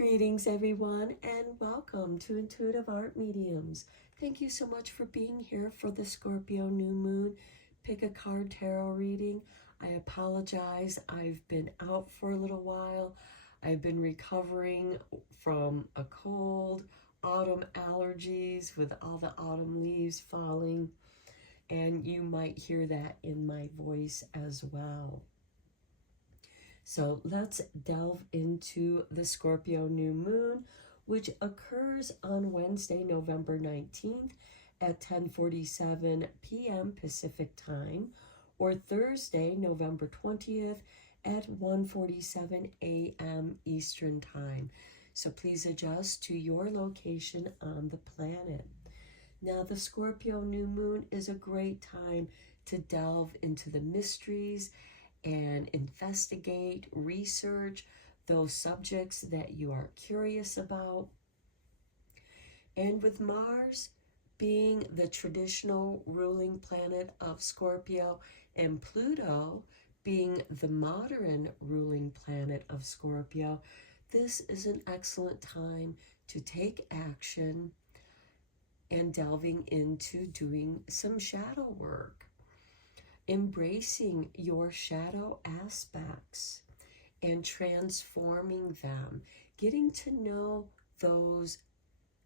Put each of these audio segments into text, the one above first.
Greetings, everyone, and welcome to Intuitive Art Mediums. Thank you so much for being here for the Scorpio new moon pick a card tarot reading. I apologize. I've been out for a little while. I've been recovering from a cold, autumn allergies with all the autumn leaves falling, and you might hear that in my voice as well. So let's delve into the Scorpio new moon, which occurs on Wednesday, November 19th at 10:47 p.m. Pacific time, or Thursday, November 20th at 1:47 a.m. Eastern time. So please adjust to your location on the planet. Now, the Scorpio new moon is a great time to delve into the mysteries and investigate, research those subjects that you are curious about. And with Mars being the traditional ruling planet of Scorpio and Pluto being the modern ruling planet of Scorpio, this is an excellent time to take action and delving into doing some shadow work. Embracing your shadow aspects and transforming them, getting to know those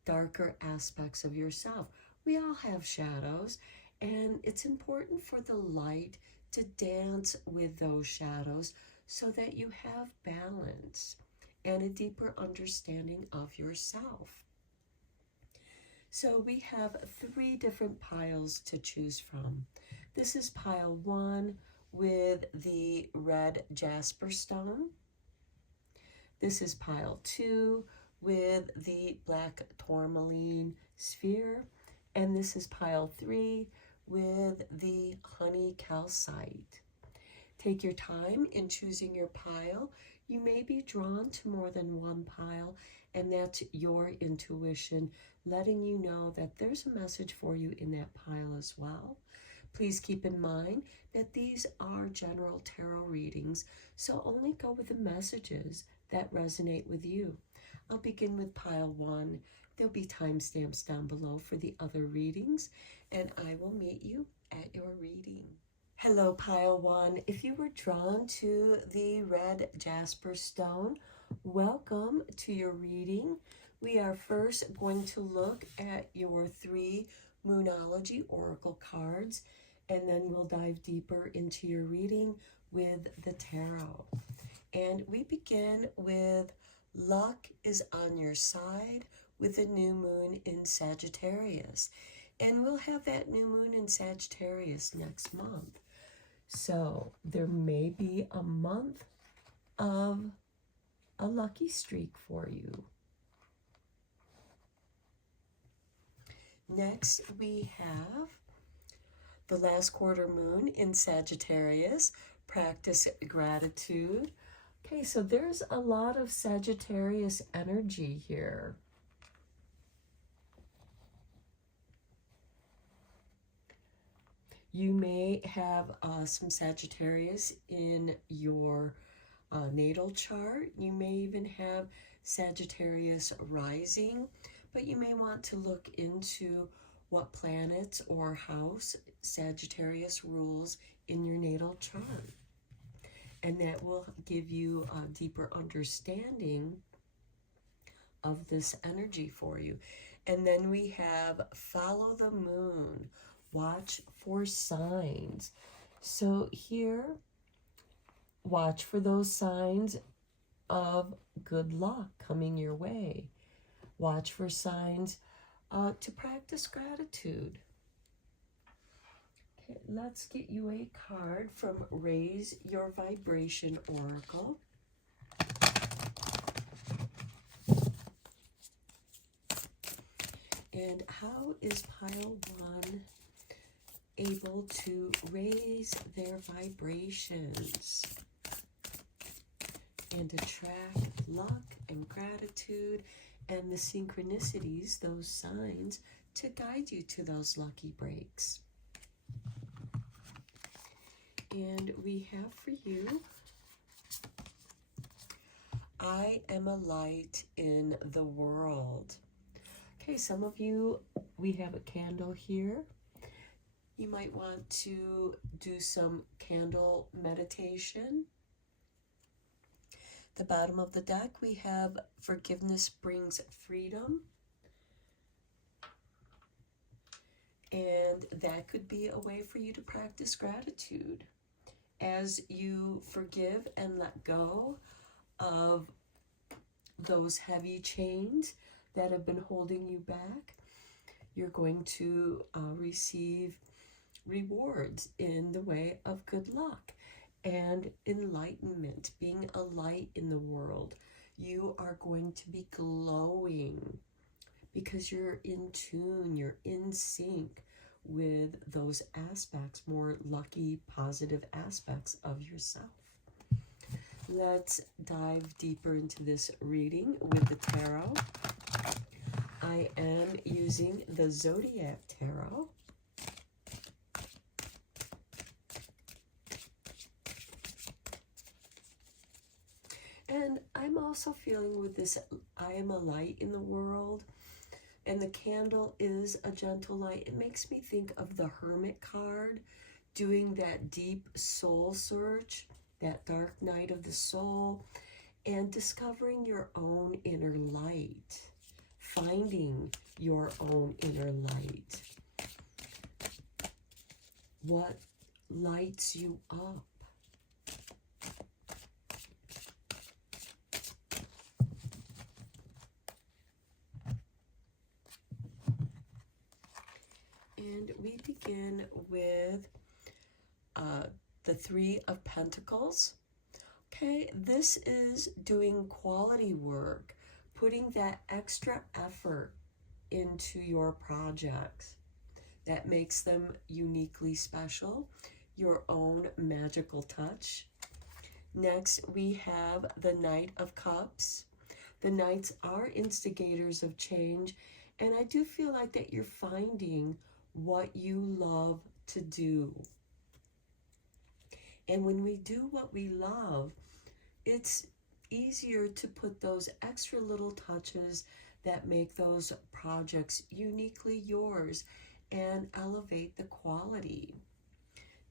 darker aspects of yourself. We all have shadows, and it's important for the light to dance with those shadows so that you have balance and a deeper understanding of yourself. So we have 3 different piles to choose from. This is pile 1 with the red jasper stone. This is pile 2 with the black tourmaline sphere. And this is pile 3 with the honey calcite. Take your time in choosing your pile. You may be drawn to more than one pile, and that's your intuition letting you know that there's a message for you in that pile as well. Please keep in mind that these are general tarot readings, so only go with the messages that resonate with you. I'll begin with pile 1. There'll be timestamps down below for the other readings, and I will meet you at your reading. Hello, pile 1. If you were drawn to the red jasper stone, welcome to your reading. We are first going to look at your 3 Moonology Oracle cards, and then we'll dive deeper into your reading with the tarot. And we begin with luck is on your side with the new moon in Sagittarius. And we'll have that new moon in Sagittarius next month. So there may be a month of a lucky streak for you. Next, we have the last quarter moon in Sagittarius. Practice gratitude. Okay, so there's a lot of Sagittarius energy here. You may have some Sagittarius in your natal chart. You may even have Sagittarius rising, but you may want to look into what planets or house Sagittarius rules in your natal chart. And that will give you a deeper understanding of this energy for you. And then we have follow the moon. Watch for signs. So here, watch for those signs of good luck coming your way. Watch for signs to practice gratitude. Okay, let's get you a card from Raise Your Vibration Oracle. And how is pile 1 able to raise their vibrations and attract luck and gratitude and the synchronicities, those signs, to guide you to those lucky breaks? And we have for you I am a light in the world. Okay, some of you, we have a candle here. You might want to do some candle meditation. The bottom of the deck, we have forgiveness brings freedom. And that could be a way for you to practice gratitude. As you forgive and let go of those heavy chains that have been holding you back, you're going to receive rewards in the way of good luck and enlightenment, being a light in the world. You are going to be glowing because you're in tune, you're in sync with those aspects, more lucky, positive aspects of yourself. Let's dive deeper into this reading with the tarot. I am using the Zodiac Tarot. And I'm also feeling with this, I am a light in the world. And the candle is a gentle light. It makes me think of the Hermit card, doing that deep soul search, that dark night of the soul, and discovering your own inner light, finding your own inner light. What lights you up? And we begin with the Three of Pentacles. Okay, this is doing quality work, putting that extra effort into your projects that makes them uniquely special, your own magical touch. Next, we have the Knight of Cups. The Knights are instigators of change, and I do feel like that you're finding what you love to do. And when we do what we love, it's easier to put those extra little touches that make those projects uniquely yours and elevate the quality.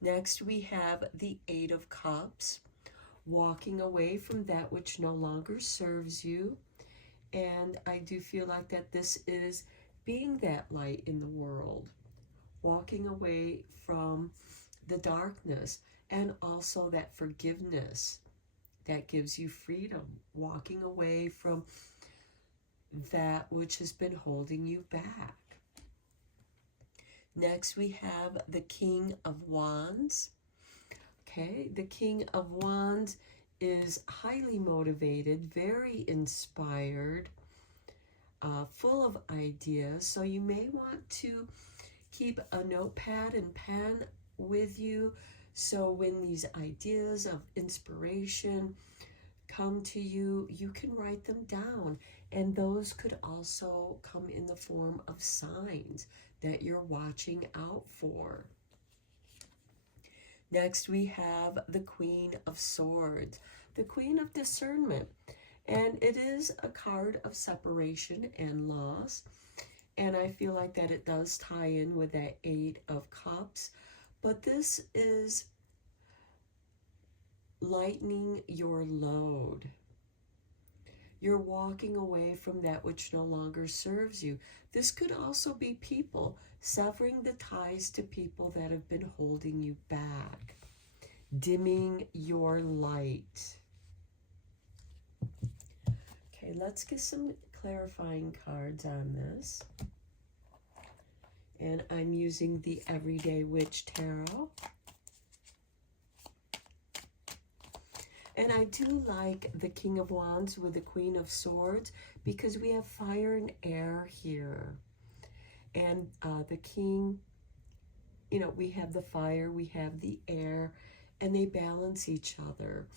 Next, we have the Eight of Cups, walking away from that which no longer serves you. And I do feel like that this is being that light in the world, walking away from the darkness, and also that forgiveness that gives you freedom, walking away from that which has been holding you back. Next, we have the King of Wands. Okay, the King of Wands is highly motivated, very inspired, full of ideas. So you may want to keep a notepad and pen with you, so when these ideas of inspiration come to you, you can write them down. And those could also come in the form of signs that you're watching out for. Next, we have the Queen of Swords, the Queen of Discernment. And it is a card of separation and loss. And I feel like that it does tie in with that Eight of Cups. But this is lightening your load. You're walking away from that which no longer serves you. This could also be people, severing the ties to people that have been holding you back, dimming your light. Okay, let's get some clarifying cards on this. And I'm using the Everyday Witch Tarot. And I do like the King of Wands with the Queen of Swords because we have fire and air here. And the King, you know, we have the fire, we have the air, and they balance each other.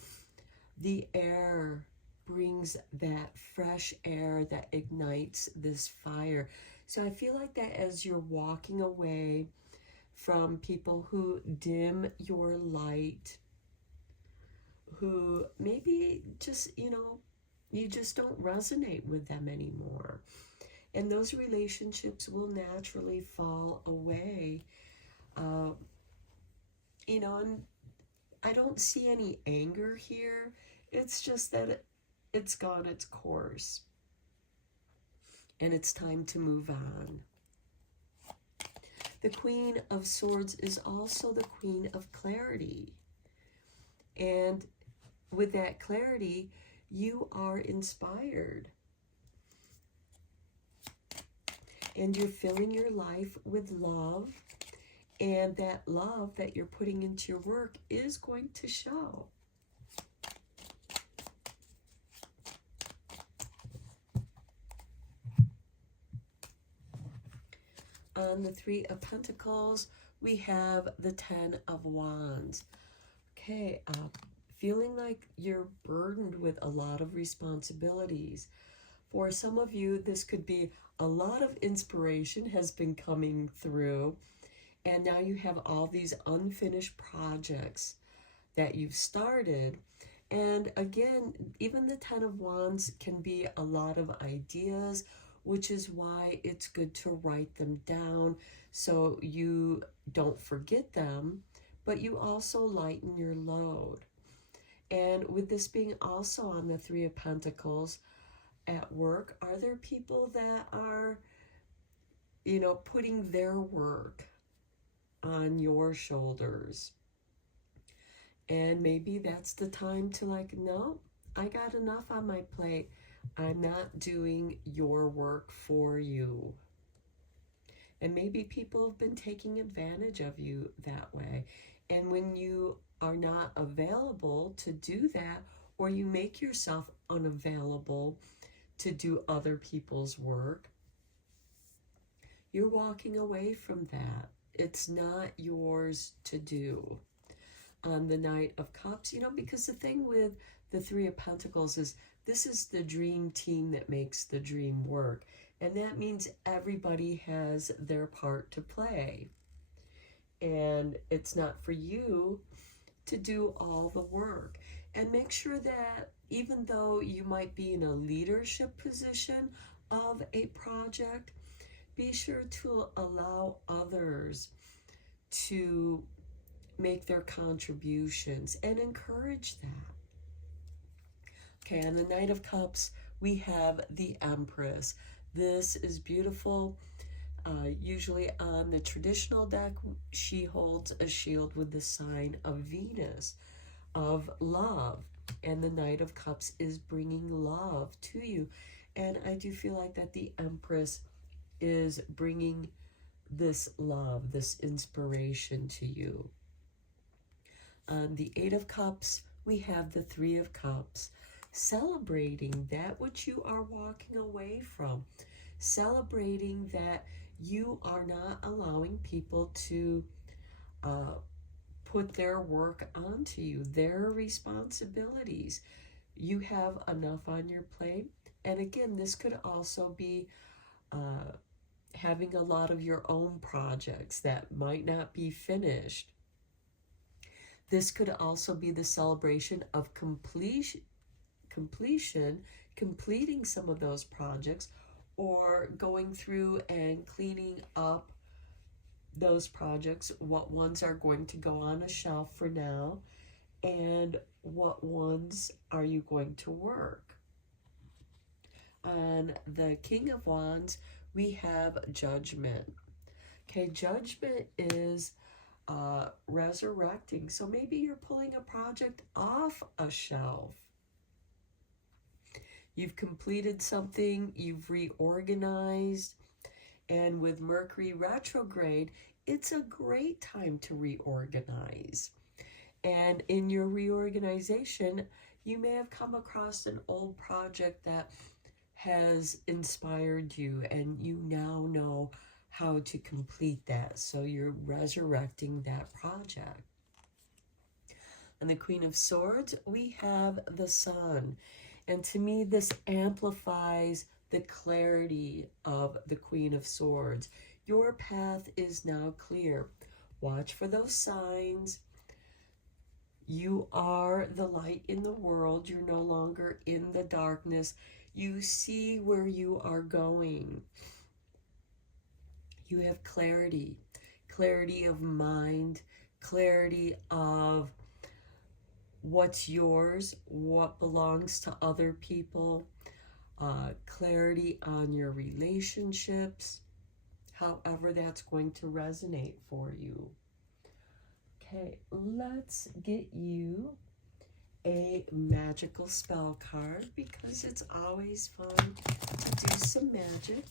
The air brings that fresh air that ignites this fire. So I feel like that as you're walking away from people who dim your light, who maybe just, you know, You just don't resonate with them anymore. And those relationships will naturally fall away. Uh, and I don't see any anger here. It's just that it's gone its course. And it's time to move on. The Queen of Swords is also the Queen of Clarity. And with that clarity, you are inspired. And you're filling your life with love. And that love that you're putting into your work is going to show. On the Three of Pentacles, we have the Ten of Wands. Okay, feeling like you're burdened with a lot of responsibilities. For some of you, this could be a lot of inspiration has been coming through, and now you have all these unfinished projects that you've started. And again, even the Ten of Wands can be a lot of ideas, which is why it's good to write them down so you don't forget them, but you also lighten your load. And with this being also on the Three of Pentacles at work, are there people that are, putting their work on your shoulders? And maybe that's the time to no, I got enough on my plate. I'm not doing your work for you. And maybe people have been taking advantage of you that way. And when you are not available to do that, or you make yourself unavailable to do other people's work, you're walking away from that. It's not yours to do. On the Knight of Cups, because the thing with the Three of Pentacles is this is the dream team that makes the dream work. And that means everybody has their part to play. And it's not for you to do all the work. And make sure that even though you might be in a leadership position of a project, be sure to allow others to make their contributions and encourage that. Okay, on the Knight of Cups, we have the Empress. This is beautiful. Usually on the traditional deck, she holds a shield with the sign of Venus, of love. And the Knight of Cups is bringing love to you. And I do feel like that the Empress is bringing this love, this inspiration to you. On the Eight of Cups, we have the Three of Cups, celebrating that which you are walking away from, celebrating that you are not allowing people to put their work onto you, their responsibilities. You have enough on your plate. And again, this could also be having a lot of your own projects that might not be finished. This could also be the celebration of completing some of those projects, or going through and cleaning up those projects, what ones are going to go on a shelf for now, and what ones are you going to work. On the King of Wands, we have Judgment. Okay, Judgment is resurrecting. So maybe you're pulling a project off a shelf. You've completed something, you've reorganized, and with Mercury retrograde, it's a great time to reorganize. And in your reorganization, you may have come across an old project that has inspired you, and you now know how to complete that. So you're resurrecting that project. And the Queen of Swords, we have the Sun. And to me, this amplifies the clarity of the Queen of Swords. Your path is now clear. Watch for those signs. You are the light in the world. You're no longer in the darkness. You see where you are going. You have clarity, clarity of mind, clarity of what's yours, what belongs to other people, clarity on your relationships, however that's going to resonate for you. Okay, let's get you a magical spell card because it's always fun to do some magic.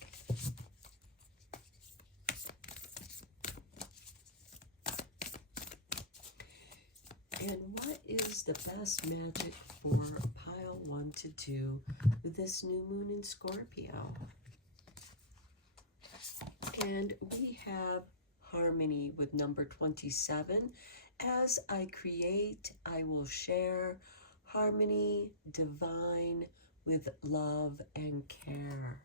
And what is the best magic for pile 1 to do with this new moon in Scorpio? And we have harmony with number 27. As I create, I will share. Harmony, divine, with love and care.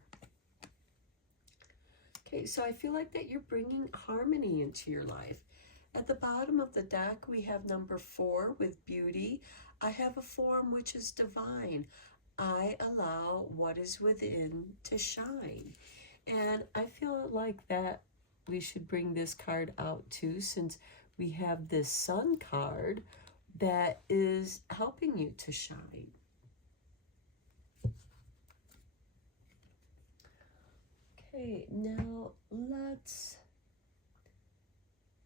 Okay, so I feel like that you're bringing harmony into your life. At the bottom of the deck, we have number 4 with beauty. I have a form which is divine. I allow what is within to shine. And I feel like that we should bring this card out too, since we have this sun card that is helping you to shine. Okay, now let's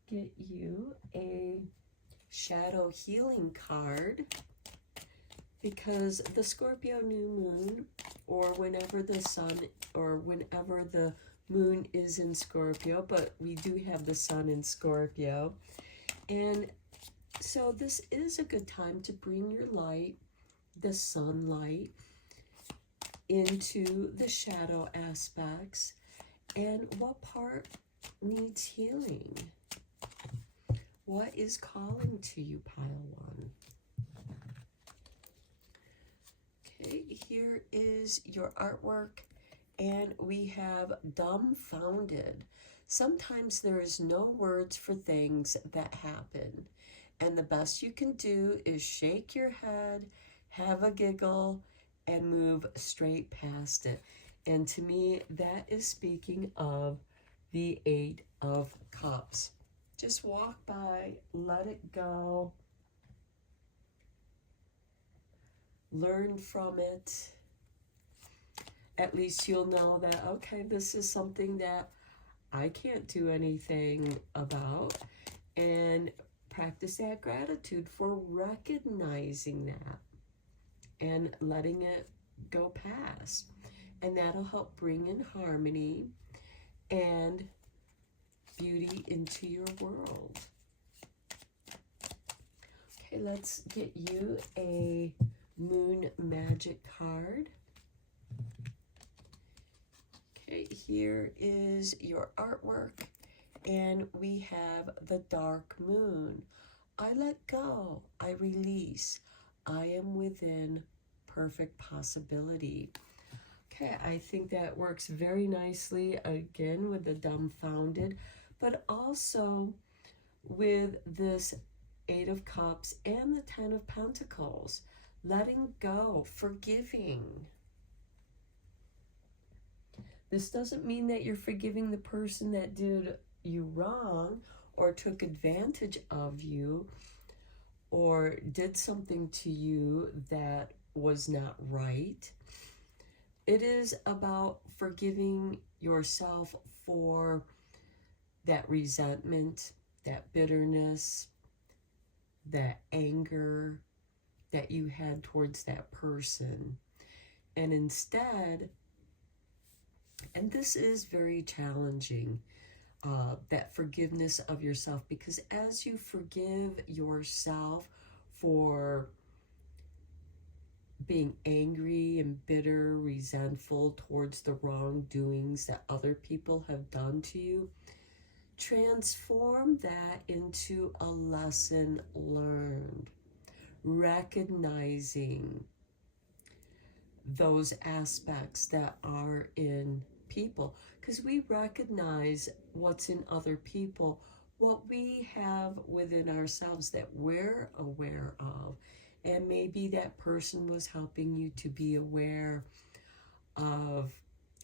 get you a shadow healing card, because the Scorpio new moon, or whenever the sun or whenever the moon is in Scorpio, but we do have the sun in Scorpio, and so this is a good time to bring your light, the sunlight, into the shadow aspects. And what part needs healing? What is calling to you, pile 1? Okay, here is your artwork, and we have dumbfounded. Sometimes there is no words for things that happen, and the best you can do is shake your head, have a giggle, and move straight past it. And to me, that is speaking of the 8 of Cups. Just walk by, let it go, learn from it. At least you'll know that, okay, this is something that I can't do anything about. And practice that gratitude for recognizing that and letting it go past. And that'll help bring in harmony and beauty into your world. Okay, let's get you a moon magic card. Okay, here is your artwork, and we have the dark moon. I let go, I release, I am within perfect possibility. Okay, I think that works very nicely, again, with the dumbfounded, but also with this 8 of Cups and the 10 of Pentacles. Letting go, forgiving. This doesn't mean that you're forgiving the person that did you wrong or took advantage of you or did something to you that was not right. It is about forgiving yourself for that resentment, that bitterness, that anger that you had towards that person. And instead, and this is very challenging, that forgiveness of yourself, because as you forgive yourself for being angry and bitter, resentful towards the wrongdoings that other people have done to you, transform that into a lesson learned, recognizing those aspects that are in people, because we recognize what's in other people what we have within ourselves that we're aware of. And maybe that person was helping you to be aware of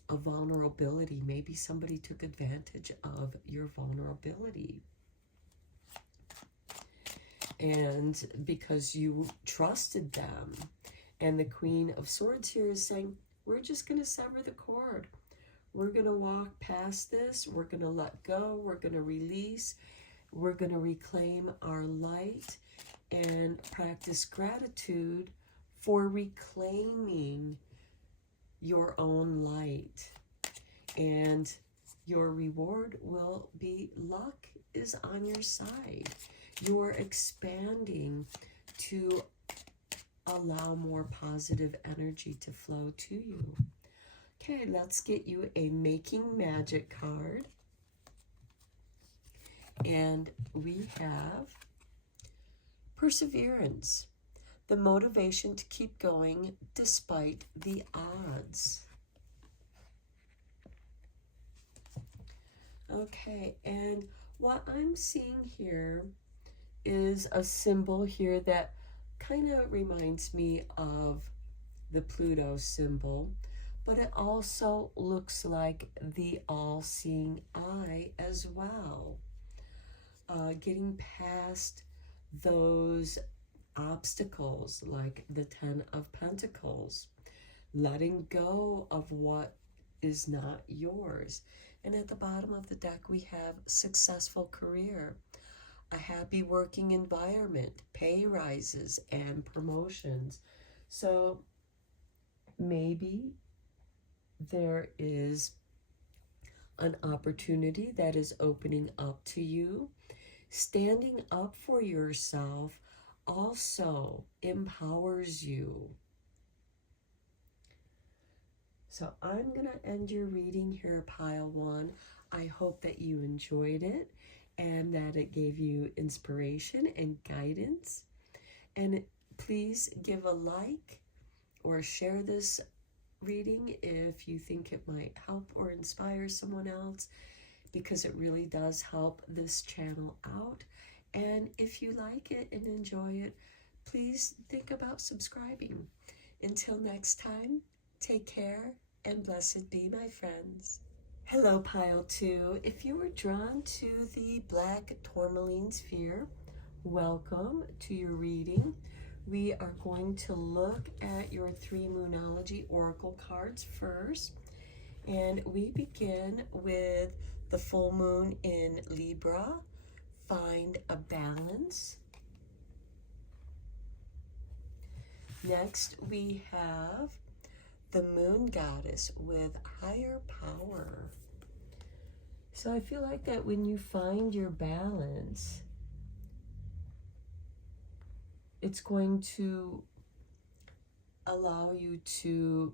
a vulnerability. Maybe somebody took advantage of your vulnerability. And because you trusted them. And the Queen of Swords here is saying, we're just going to sever the cord. We're going to walk past this. We're going to let go. We're going to release. We're going to reclaim our light and practice gratitude for reclaiming your own light. And your reward will be luck is on your side. You're expanding to allow more positive energy to flow to you. Okay, let's get you a Making Magic card. And we have Perseverance, the motivation to keep going despite the odds. Okay, and what I'm seeing here is a symbol here that kind of reminds me of the Pluto symbol, but it also looks like the all-seeing eye as well. Getting past those obstacles like the Ten of Pentacles, letting go of what is not yours. And at the bottom of the deck, we have successful career, a happy working environment, pay rises, and promotions. So maybe there is an opportunity that is opening up to you. Standing up for yourself also empowers you. So I'm going to end your reading here, Pile 1. I hope that you enjoyed it and that it gave you inspiration and guidance. And please give a like or share this reading if you think it might help or inspire someone else, because it really does help this channel out. And if you like it and enjoy it, please think about subscribing. Until next time, take care and blessed be, my friends. Hello, Pile 2. If you were drawn to the black tourmaline sphere, welcome to your reading. We are going to look at your 3 Moonology Oracle cards first. And we begin with the full moon in Libra. Find a balance. Next, we have the Moon Goddess with higher power. So I feel like that when you find your balance, it's going to allow you to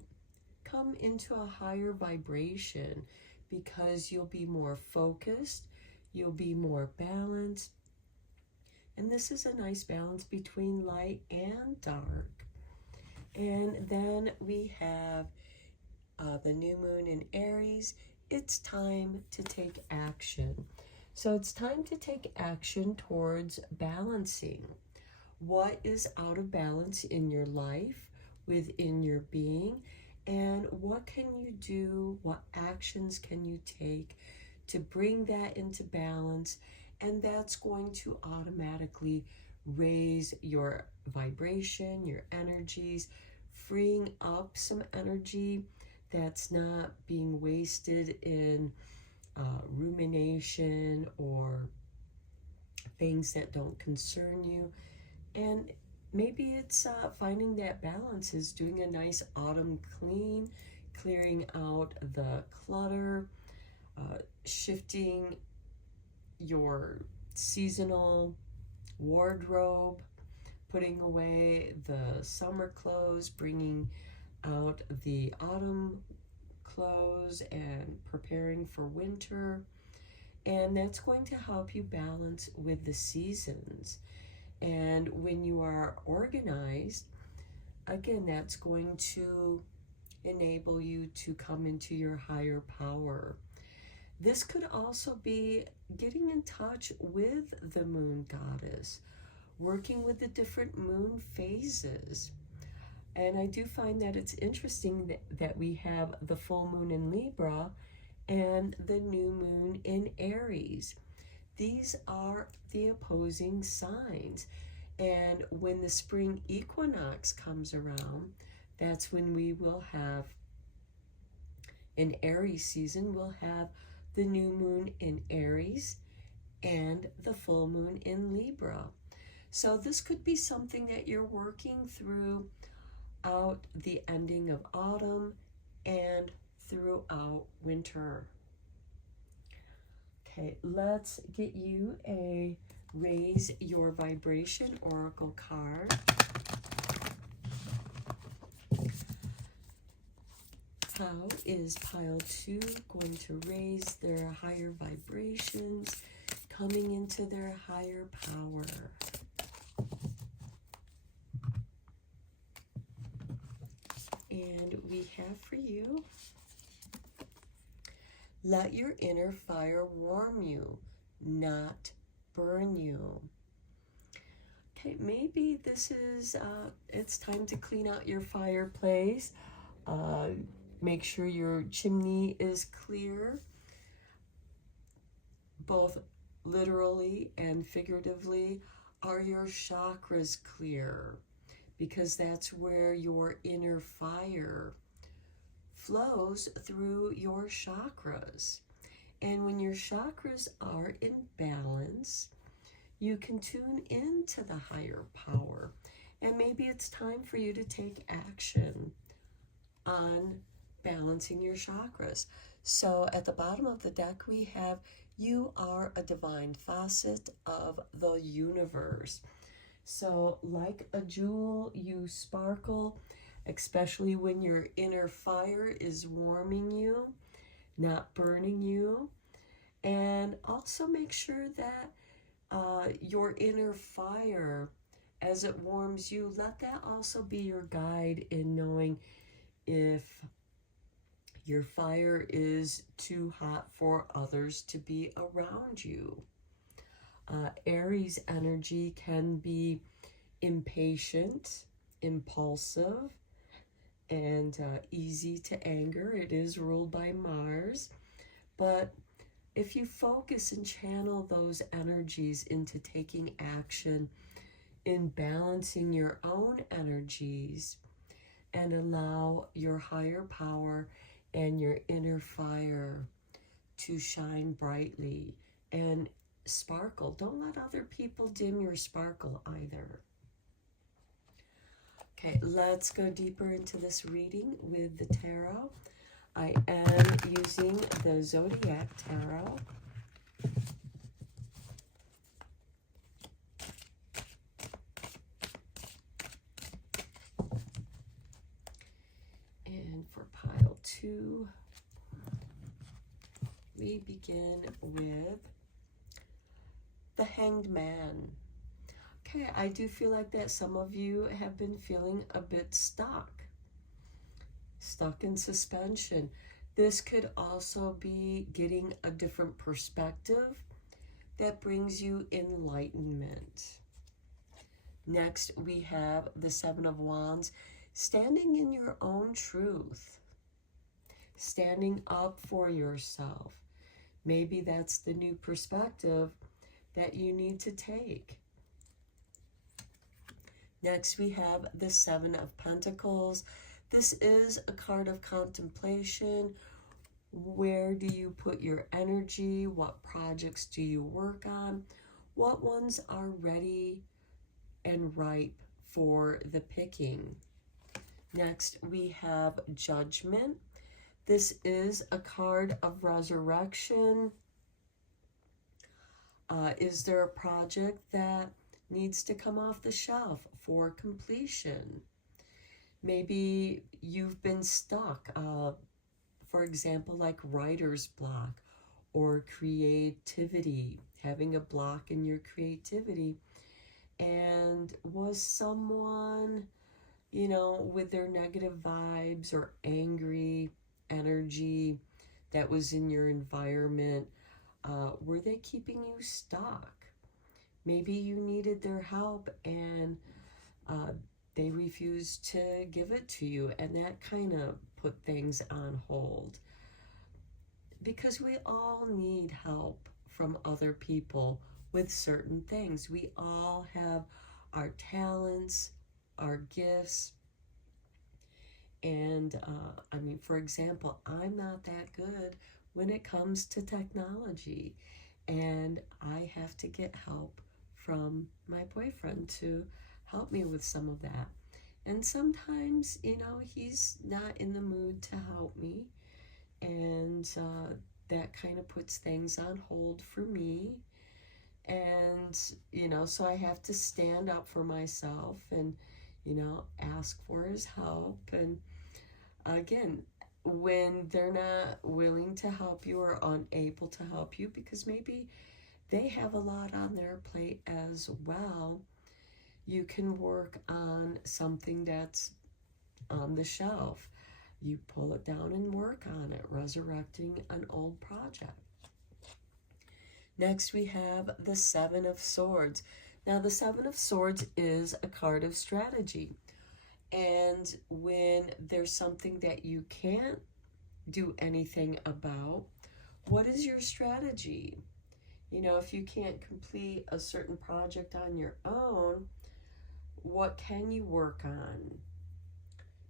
come into a higher vibration, because you'll be more focused, you'll be more balanced. And this is a nice balance between light and dark. And then we have the new moon in Aries. It's time to take action. So it's time to take action towards balancing what is out of balance in your life, within your being, and what can you do, what actions can you take to bring that into balance. And that's going to automatically raise your vibration, your energies, freeing up some energy that's not being wasted in rumination or things that don't concern you. And maybe it's finding that balance is doing a nice autumn clean, clearing out the clutter, shifting your seasonal wardrobe, putting away the summer clothes, bringing out the autumn clothes, and preparing for winter. And that's going to help you balance with the seasons. And when you are organized, again, that's going to enable you to come into your higher power. This could also be getting in touch with the moon goddess, working with the different moon phases. And I do find that it's interesting that we have the full moon in Libra and the new moon in Aries. These are the opposing signs. And when the spring equinox comes around, that's when we will have, in Aries season, we'll have the new moon in Aries and the full moon in Libra. So this could be something that you're working through out the ending of autumn and throughout winter. Okay, let's get you a Raise Your Vibration Oracle card. How is pile 2 going to raise their higher vibrations, coming into their higher power? And we have for you, let your inner fire warm you, not burn you. Okay, maybe this is, it's time to clean out your fireplace. Make sure your chimney is clear, both literally and figuratively. Are your chakras clear? Because that's where your inner fire flows through your chakras. And when your chakras are in balance, you can tune into the higher power. And maybe it's time for you to take action on balancing your chakras. So at the bottom of the deck, we have, you are a divine faucet of the universe. So like a jewel, you sparkle, especially when your inner fire is warming you, not burning you. And also make sure that your inner fire, as it warms you, let that also be your guide in knowing if your fire is too hot for others to be around you. Aries energy can be impatient, impulsive, and easy to anger. It is ruled by Mars. But if you focus and channel those energies into taking action, in balancing your own energies, and allow your higher power and your inner fire to shine brightly and sparkle. Don't let other people dim your sparkle either. Okay, let's go deeper into this reading with the tarot. I am using the Zodiac Tarot. And for pile 2, we begin with the Hanged Man. Okay, I do feel like that some of you have been feeling a bit stuck in suspension. This could also be getting a different perspective that brings you enlightenment. Next, we have the Seven of Wands, standing in your own truth, standing up for yourself. Maybe that's the new perspective that you need to take. Next, we have the Seven of Pentacles. This is a card of contemplation. Where do you put your energy? What projects do you work on? What ones are ready and ripe for the picking? Next, we have Judgment. This is a card of resurrection. Is there a project that needs to come off the shelf for completion? Maybe you've been stuck, for example, like writer's block or creativity, having a block in your creativity. And was someone, you know, with their negative vibes or angry energy that was in your environment, were they keeping you stuck? Maybe you needed their help and they refused to give it to you, and that kind of put things on hold. Because we all need help from other people with certain things. We all have our talents, our gifts, and I mean, for example, I'm not that good when it comes to technology, and I have to get help from my boyfriend to help me with some of that. And sometimes, he's not in the mood to help me, and that kind of puts things on hold for me. And, so I have to stand up for myself and, ask for his help. And again, when they're not willing to help you or unable to help you, because maybe they have a lot on their plate as well, you can work on something that's on the shelf. You pull it down and work on it, resurrecting an old project. Next, we have the Seven of Swords. Now, the Seven of Swords is a card of strategy. And when there's something that you can't do anything about, what is your strategy? If you can't complete a certain project on your own, what can you work on?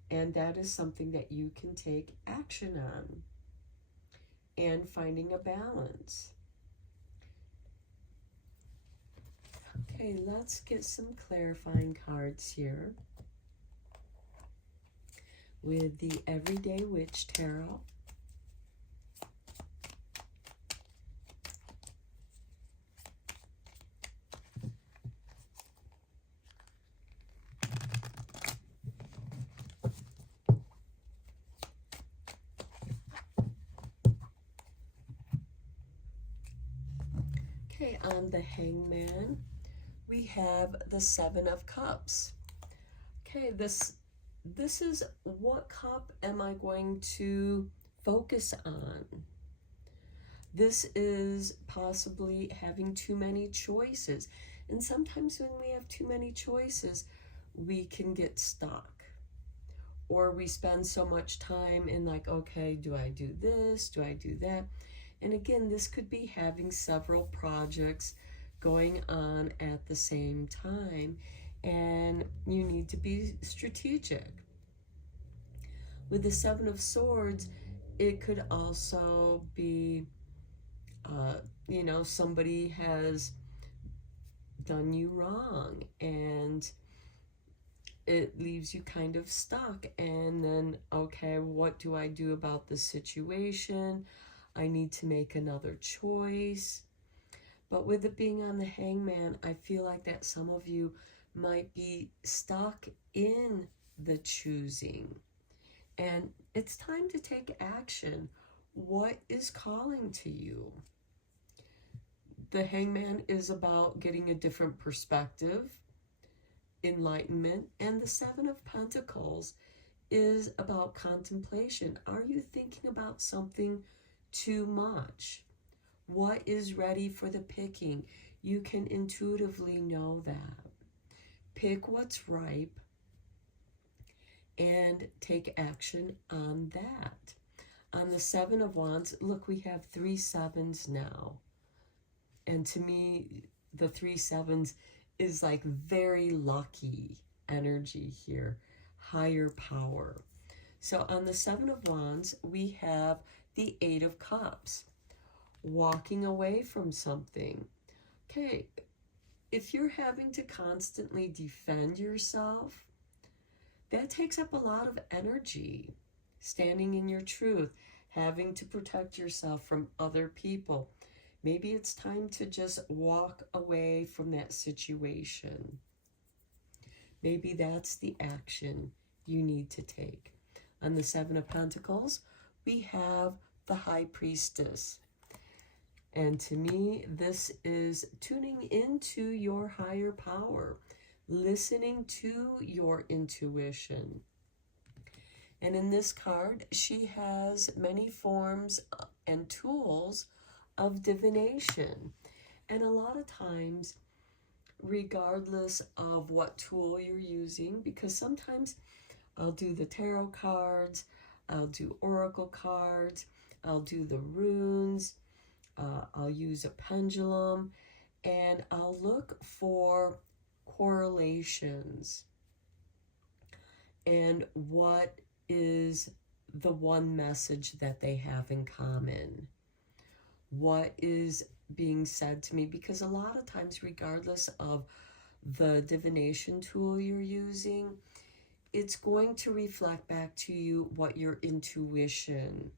And that is something that you can take action on. And finding a balance. Okay, let's get some clarifying cards here with the Everyday Witch Tarot. Okay, on the Hangman, we have the Seven of Cups. Okay, this is, what cup am I going to focus on? This is possibly having too many choices. And sometimes when we have too many choices, we can get stuck. Or we spend so much time in like, okay, do I do this? Do I do that? And again, this could be having several projects going on at the same time, and you need to be strategic. With the Seven of Swords, it could also be, somebody has done you wrong, and it leaves you kind of stuck. And then, okay, what do I do about the situation? I need to make another choice. But with it being on the Hangman, I feel like that some of you might be stuck in the choosing. And it's time to take action. What is calling to you? The Hangman is about getting a different perspective, enlightenment, and the Seven of Pentacles is about contemplation. Are you thinking about something too much? What is ready for the picking? You can intuitively know that. Pick what's ripe and take action on that. On the Seven of Wands, look, we have 3 sevens now. And to me, the 3 sevens is like very lucky energy here, higher power. So on the Seven of Wands, we have the 8 of Cups, walking away from something. Okay, if you're having to constantly defend yourself, that takes up a lot of energy. Standing in your truth, having to protect yourself from other people. Maybe it's time to just walk away from that situation. Maybe that's the action you need to take. On the Seven of Pentacles, we have the High Priestess. And to me, this is tuning into your higher power, listening to your intuition. And in this card, she has many forms and tools of divination. And a lot of times, regardless of what tool you're using, because sometimes I'll do the tarot cards, I'll do oracle cards, I'll do the runes, I'll use a pendulum, and I'll look for correlations and what is the one message that they have in common. What is being said to me? Because a lot of times, regardless of the divination tool you're using, it's going to reflect back to you what your intuition,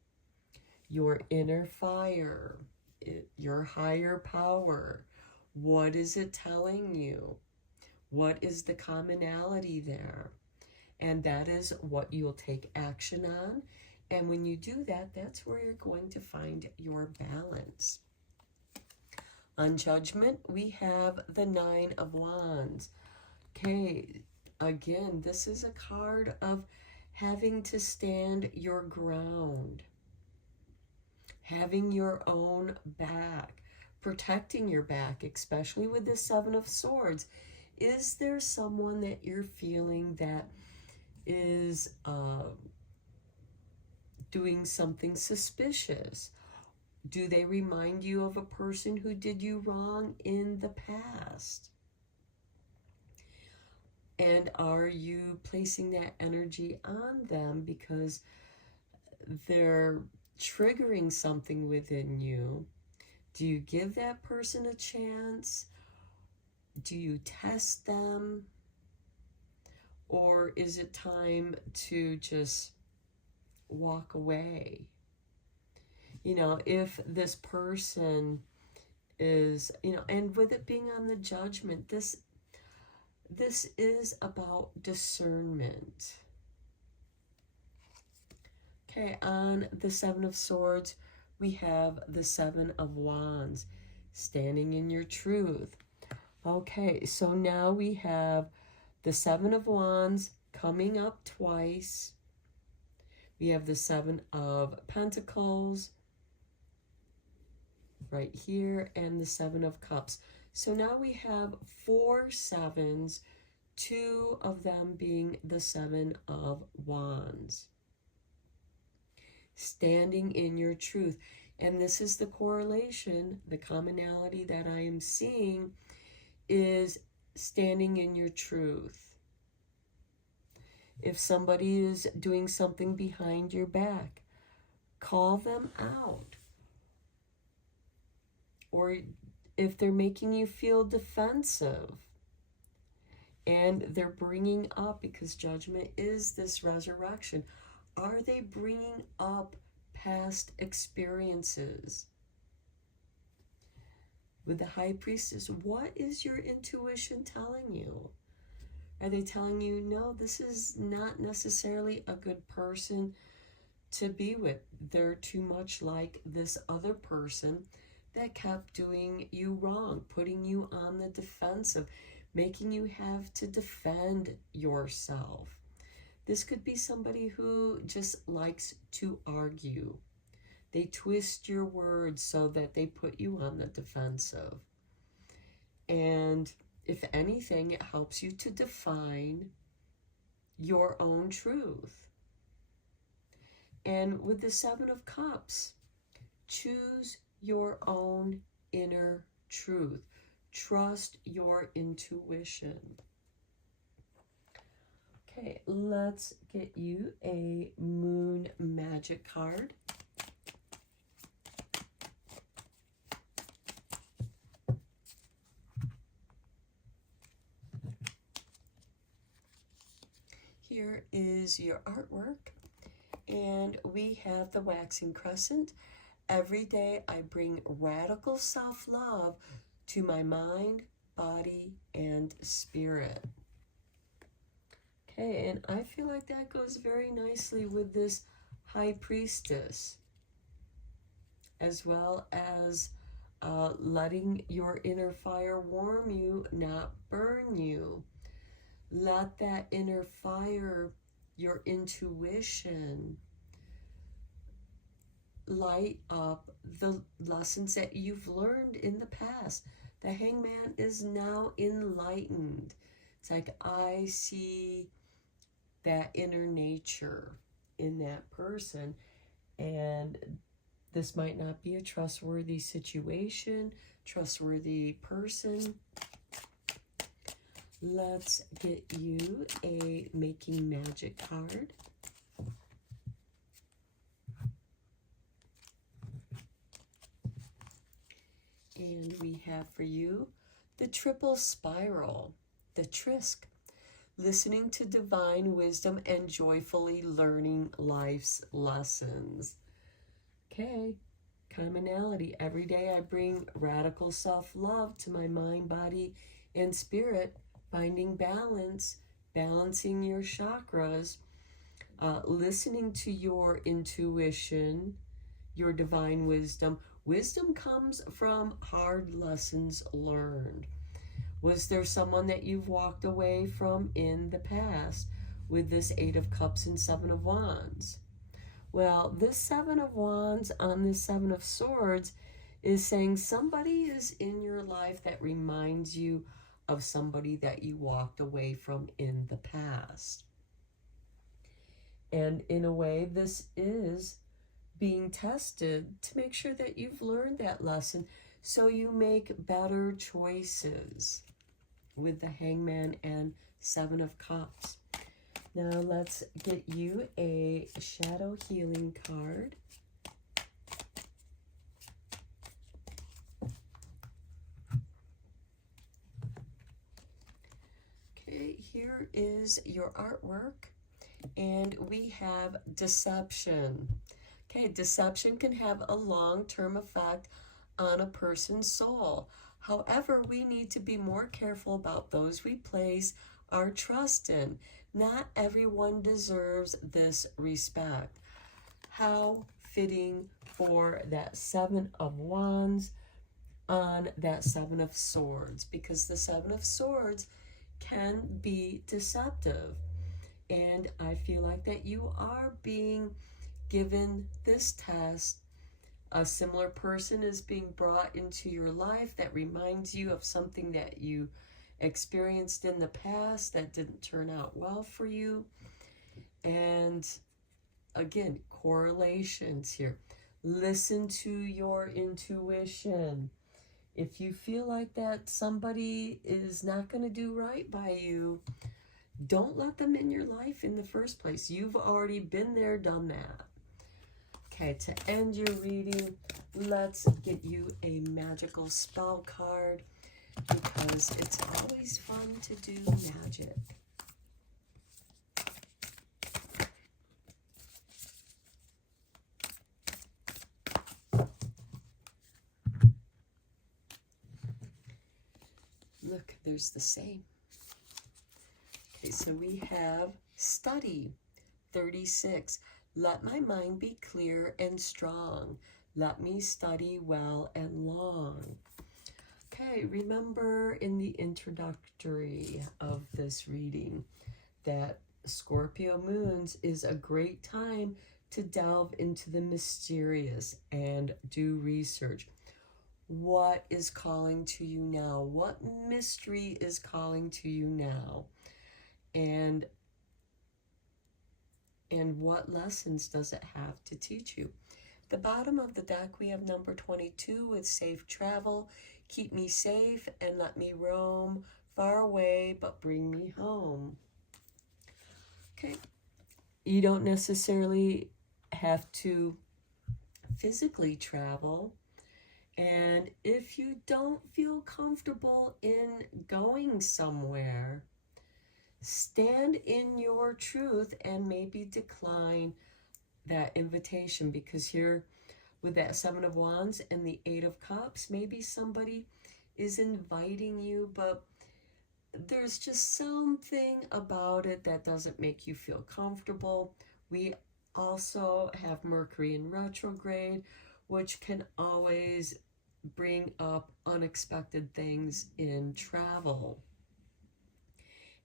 your inner fire, your higher power, what is it telling you? What is the commonality there? And that is what you'll take action on. And when you do that, that's where you're going to find your balance. On Judgment, we have the Nine of Wands. Okay, again, this is a card of having to stand your ground, having your own back, protecting your back, especially with the Seven of Swords. Is there someone that you're feeling that is doing something suspicious? Do they remind you of a person who did you wrong in the past? And are you placing that energy on them because they're triggering something within you? Do you give that person a chance? Do you test them? Or is it time to just walk away? You know, if this person is, you know, and with it being on the Judgment, this is about discernment. Okay, on the Seven of Swords, we have the Seven of Wands, standing in your truth. Okay, so now we have the Seven of Wands coming up twice. We have the Seven of Pentacles right here, and the Seven of Cups. So now we have 4 sevens, 2 of them being the Seven of Wands. Standing in your truth. And this is the correlation, the commonality that I am seeing is standing in your truth. If somebody is doing something behind your back, call them out. Or if they're making you feel defensive and they're bringing up, because Judgment is this resurrection, are they bringing up past experiences? With the High Priestess, what is your intuition telling you? Are they telling you, no, this is not necessarily a good person to be with? They're too much like this other person that kept doing you wrong, putting you on the defensive, making you have to defend yourself. This could be somebody who just likes to argue. They twist your words so that they put you on the defensive. And if anything, it helps you to define your own truth. And with the Seven of Cups, choose your own inner truth. Trust your intuition. Okay, let's get you a Moon Magic card. Here is your artwork, and we have the Waxing Crescent. Every day I bring radical self-love to my mind, body, and spirit. Okay, and I feel like that goes very nicely with this High Priestess, as well as letting your inner fire warm you, not burn you. Let that inner fire your intuition. Light up the lessons that you've learned in the past. The Hangman is now enlightened. It's like, I see that inner nature in that person, and this might not be a trustworthy situation, trustworthy person. Let's get you a Making Magic card. And we have for you the Triple Spiral, the Trisk. Listening to divine wisdom and joyfully learning life's lessons. Okay, commonality. Every day I bring radical self-love to my mind, body, and spirit, finding balance, balancing your chakras, listening to your intuition, your divine wisdom. Wisdom comes from hard lessons learned. Was there someone that you've walked away from in the past with this Eight of Cups and Seven of Wands? Well, this Seven of Wands on this Seven of Swords is saying somebody is in your life that reminds you of somebody that you walked away from in the past. And in a way, this is being tested to make sure that you've learned that lesson so you make better choices with the Hangman and Seven of Cups. Now let's get you a Shadow Healing card. Okay, here is your artwork, and we have Deception. Okay, deception can have a long-term effect on a person's soul. However, we need to be more careful about those we place our trust in. Not everyone deserves this respect. How fitting for that Seven of Wands on that Seven of Swords, because the Seven of Swords can be deceptive. And I feel like that you are being given this test. A similar person is being brought into your life that reminds you of something that you experienced in the past that didn't turn out well for you. And again, correlations here. Listen to your intuition. If you feel like that somebody is not going to do right by you, don't let them in your life in the first place. You've already been there, done that. Okay, to end your reading, let's get you a magical spell card, because it's always fun to do magic. Look, there's the same. Okay, so we have Study, 36. Let my mind be clear and strong. Let me study well and long. Okay, remember in the introductory of this reading that Scorpio moons is a great time to delve into the mysterious and do research. What is calling to you now? What mystery is calling to you now? And what lessons does it have to teach you? At the bottom of the deck, we have number 22 with safe travel. Keep me safe and let me roam far away, but bring me home. Okay. You don't necessarily have to physically travel. And if you don't feel comfortable in going somewhere, stand in your truth and maybe decline that invitation, because here with that Seven of Wands and the Eight of Cups, maybe somebody is inviting you, but there's just something about it that doesn't make you feel comfortable. We also have Mercury in retrograde, which can always bring up unexpected things in travel.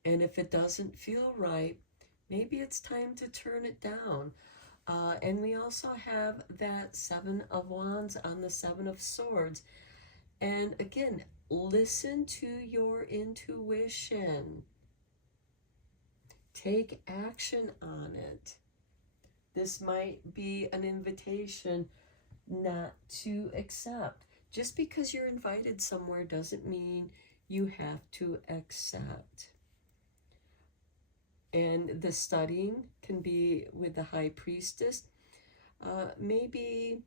And if it doesn't feel right, maybe it's time to turn it down. And we also have that Seven of Wands on the Seven of Swords. And again, listen to your intuition. Take action on it. This might be an invitation not to accept. Just because you're invited somewhere doesn't mean you have to accept. And the studying can be with the High Priestess. Maybe,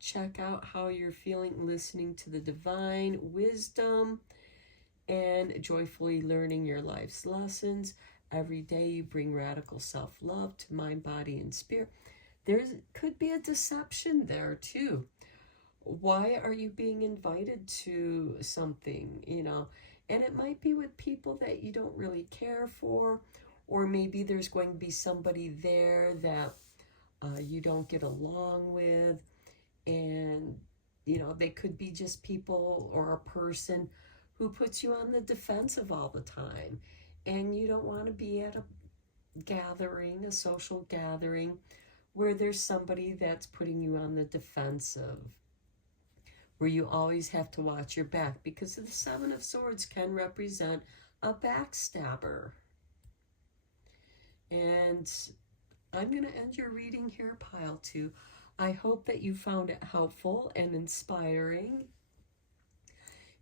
check out how you're feeling listening to the divine wisdom and joyfully learning your life's lessons. Every day you bring radical self-love to mind, body, and spirit. There could be a deception there too. Why are you being invited to something, And it might be with people that you don't really care for, or maybe there's going to be somebody there that you don't get along with, and, they could be just people or a person who puts you on the defensive all the time, and you don't want to be at a gathering, a social gathering, where there's somebody that's putting you on the defensive, where you always have to watch your back, because the Seven of Swords can represent a backstabber. And I'm going to end your reading here, Pile 2. I hope that you found it helpful and inspiring.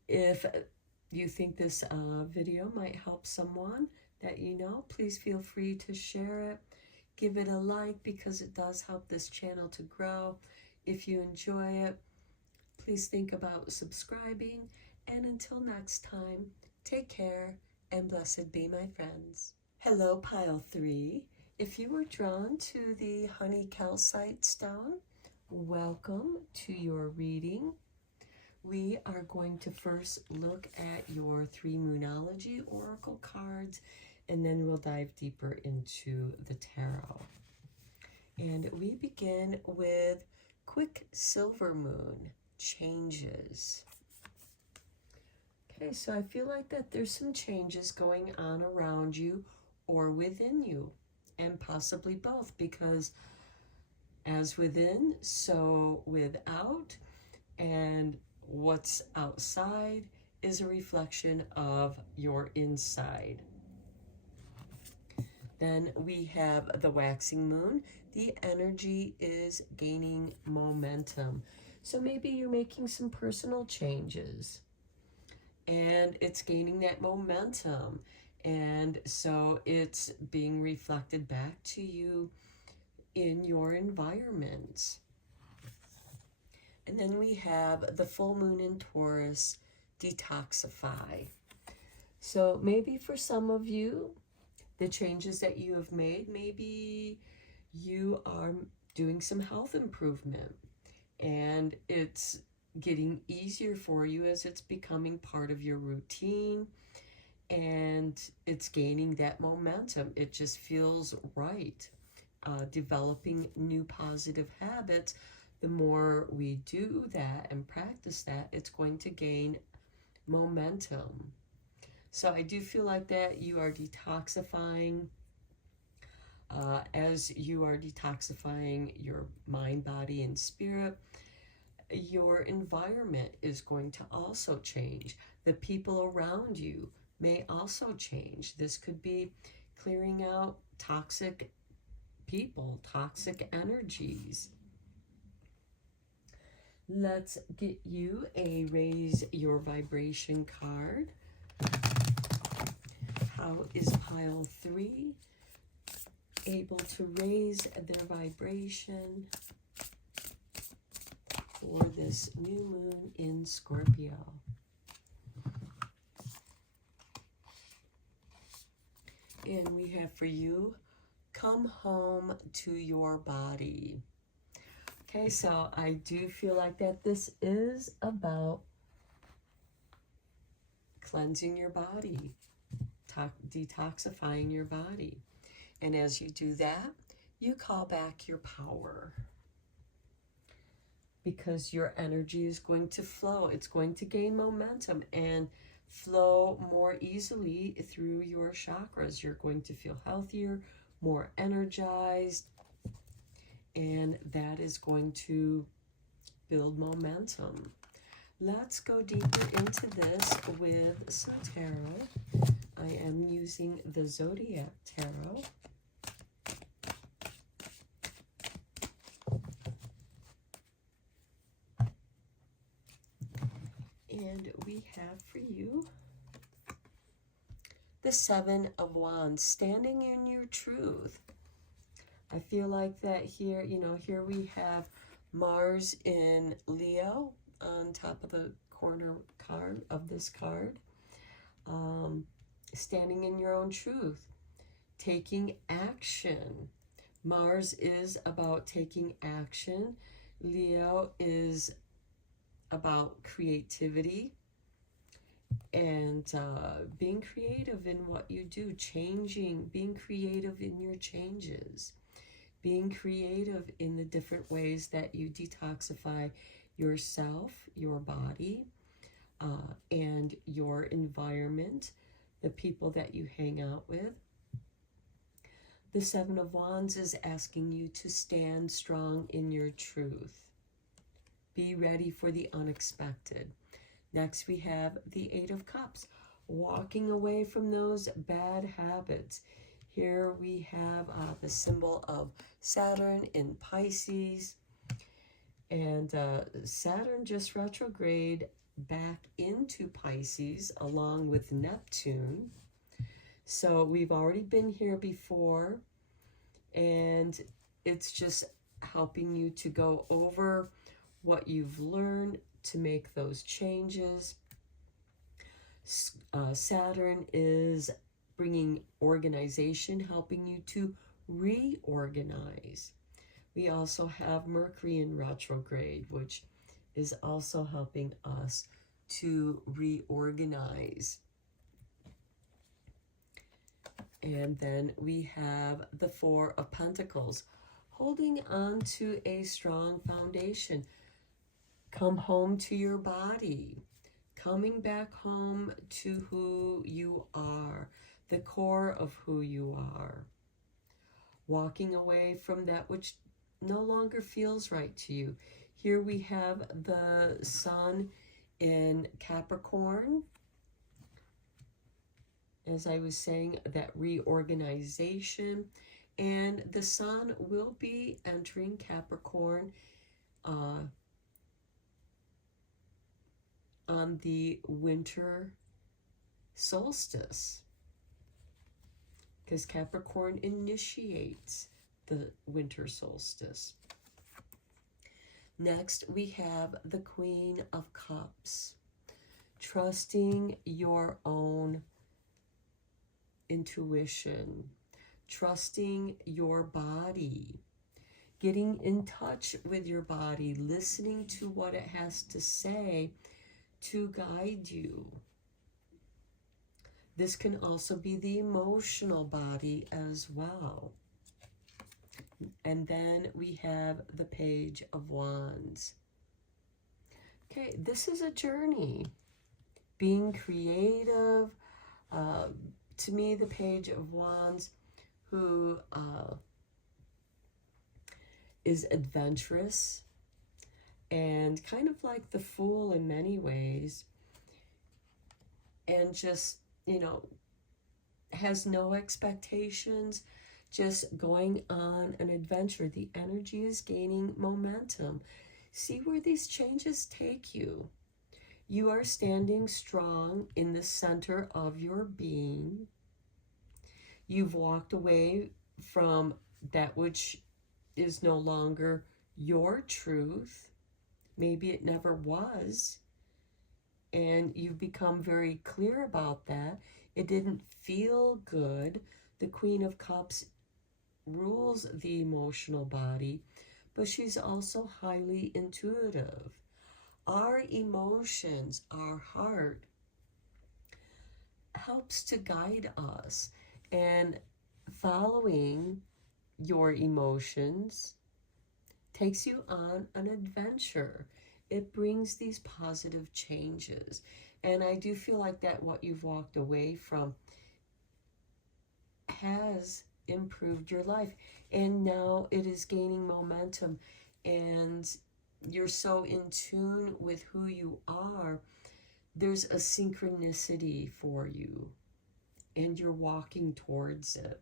If you think this video might help someone that you know, please feel free to share it. Give it a like, because it does help this channel to grow. If you enjoy it, please think about subscribing. And until next time, take care and blessed be, my friends. Hello, Pile 3. If you were drawn to the honey calcite stone, welcome to your reading. We are going to first look at your 3 Moonology Oracle cards, and then we'll dive deeper into the tarot. And we begin with Quicksilver Moon, Changes. Okay, so I feel like that there's some changes going on around you or within you, and possibly both, because as within, so without, and what's outside is a reflection of your inside. Then we have the waxing moon. The energy is gaining momentum. So maybe you're making some personal changes and it's gaining that momentum. And so it's being reflected back to you in your environment. And then we have the full moon in Taurus, detoxify. So maybe for some of you, the changes that you have made, maybe you are doing some health improvement and it's getting easier for you as it's becoming part of your routine and it's gaining that momentum. It just feels right. Developing new positive habits, the more we do that and practice that, it's going to gain momentum. So I do feel like that you are detoxifying. As you are detoxifying your mind, body, and spirit, your environment is going to also change. The people around you may also change. This could be clearing out toxic people, toxic energies. Let's get you a raise your vibration card. How is Pile 3 able to raise their vibration for this new moon in Scorpio? And we have for you, come home to your body. Okay, so I do feel like that this is about cleansing your body, detoxifying your body. And as you do that, you call back your power, because your energy is going to flow. It's going to gain momentum. And flow more easily through your chakras. You're going to feel healthier, more energized, and that is going to build momentum. Let's go deeper into this with some tarot. I am using the Zodiac Tarot. And we have for you the Seven of Wands, standing in your truth. I feel like that here, here we have Mars in Leo on top of the corner card of this card. Standing in your own truth, taking action. Mars is about taking action. Leo is about creativity and being creative in what you do, being creative in your changes, being creative in the different ways that you detoxify yourself, your body, and your environment, the people that you hang out with. The Seven of Wands is asking you to stand strong in your truth. Be ready for the unexpected. Next, we have the Eight of Cups, walking away from those bad habits. Here we have the symbol of Saturn in Pisces, and Saturn just retrograde back into Pisces along with Neptune. So we've already been here before, and it's just helping you to go over what you've learned to make those changes. Saturn is bringing organization, helping you to reorganize. We also have Mercury in retrograde, which is also helping us to reorganize. And then we have the Four of Pentacles, holding on to a strong foundation. Come home to your body, coming back home to who you are, the core of who you are. Walking away from that which no longer feels right to you. Here we have the Sun in Capricorn. As I was saying, that reorganization. And the Sun will be entering Capricorn on the winter solstice, because Capricorn initiates the winter solstice. Next, we have the Queen of Cups, trusting your own intuition, trusting your body, getting in touch with your body, listening to what it has to say to guide you. This can also be the emotional body as well. And then we have the Page of Wands. Okay, this is a journey. Being creative. To me, the Page of Wands, who is adventurous and kind of like the Fool in many ways, and just, has no expectations, just going on an adventure. The energy is gaining momentum. See where these changes take you. You are standing strong in the center of your being. You've walked away from that which is no longer your truth. Maybe it never was. And you've become very clear about that. It didn't feel good. The Queen of Cups rules the emotional body, but she's also highly intuitive. Our emotions, our heart, helps to guide us. And following your emotions takes you on an adventure. it brings these positive changes. And I do feel like that what you've walked away from has improved your life. And now it is gaining momentum. And you're so in tune with who you are. There's a synchronicity for you. And you're walking towards it.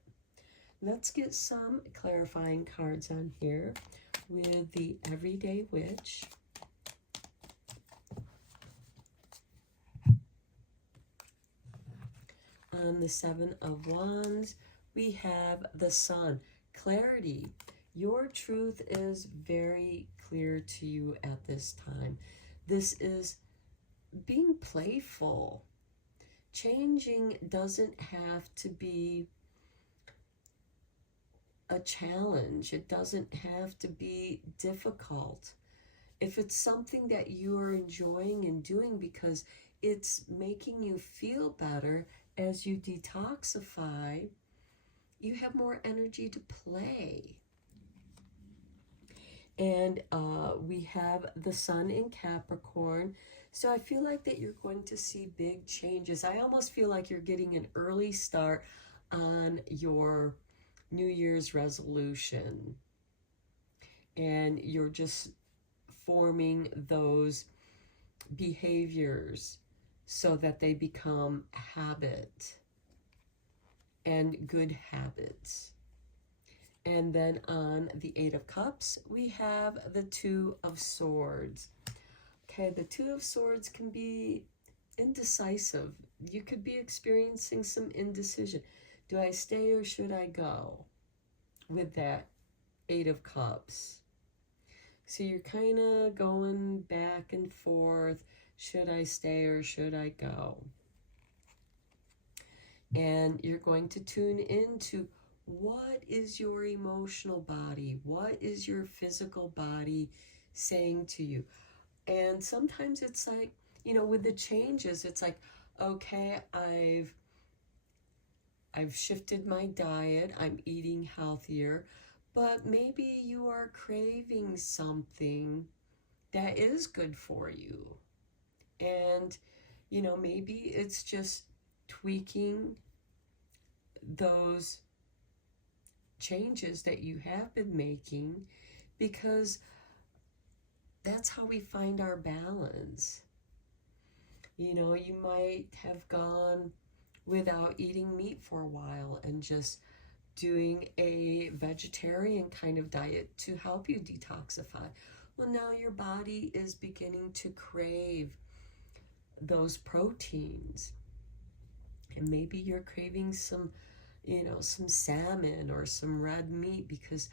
Let's get some clarifying cards on here with the Everyday Witch. On the Seven of Wands, we have the Sun. Clarity. Your truth is very clear to you at this time. This is being playful. Changing doesn't have to be a challenge. It doesn't have to be difficult. If it's something that you are enjoying and doing because it's making you feel better as you detoxify, you have more energy to play. And we have the Sun in Capricorn. So I feel like that you're going to see big changes. I almost feel like you're getting an early start on your New Year's resolution. And you're just forming those behaviors so that they become habit and good habits. And then on the Eight of Cups, we have the Two of Swords. Okay, the Two of Swords can be indecisive. You could be experiencing some indecision. Do I stay or should I go with that Eight of Cups? So you're kind of going back and forth. Should I stay or should I go? And you're going to tune into what is your emotional body? What is your physical body saying to you? And sometimes it's like, you know, with the changes, it's like, okay, I've shifted my diet. I'm eating healthier. But maybe you are craving something that is good for you. And, you know, maybe it's just tweaking those changes that you have been making, because that's how we find our balance. You know, you might have gone without eating meat for a while and just doing a vegetarian kind of diet to help you detoxify. Well, now your body is beginning to crave those proteins. And maybe you're craving some, you know, some salmon or some red meat because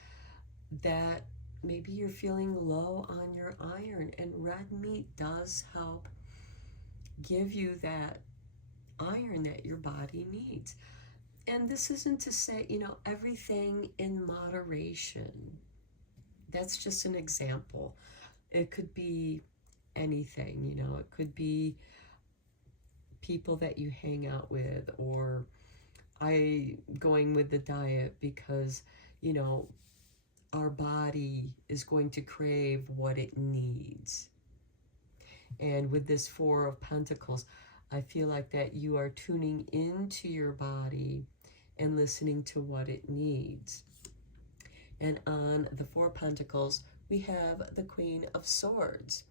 that maybe you're feeling low on your iron, and red meat does help give you that iron that your body needs. And this isn't to say, you know, everything in moderation. That's just an example. It could be anything, you know, it could be people that you hang out with, or I going with the diet because, you know, our body is going to crave what it needs. And with this Four of Pentacles, I feel like that you are tuning into your body and listening to what it needs. And on the Four of Pentacles, we have the Queen of Swords.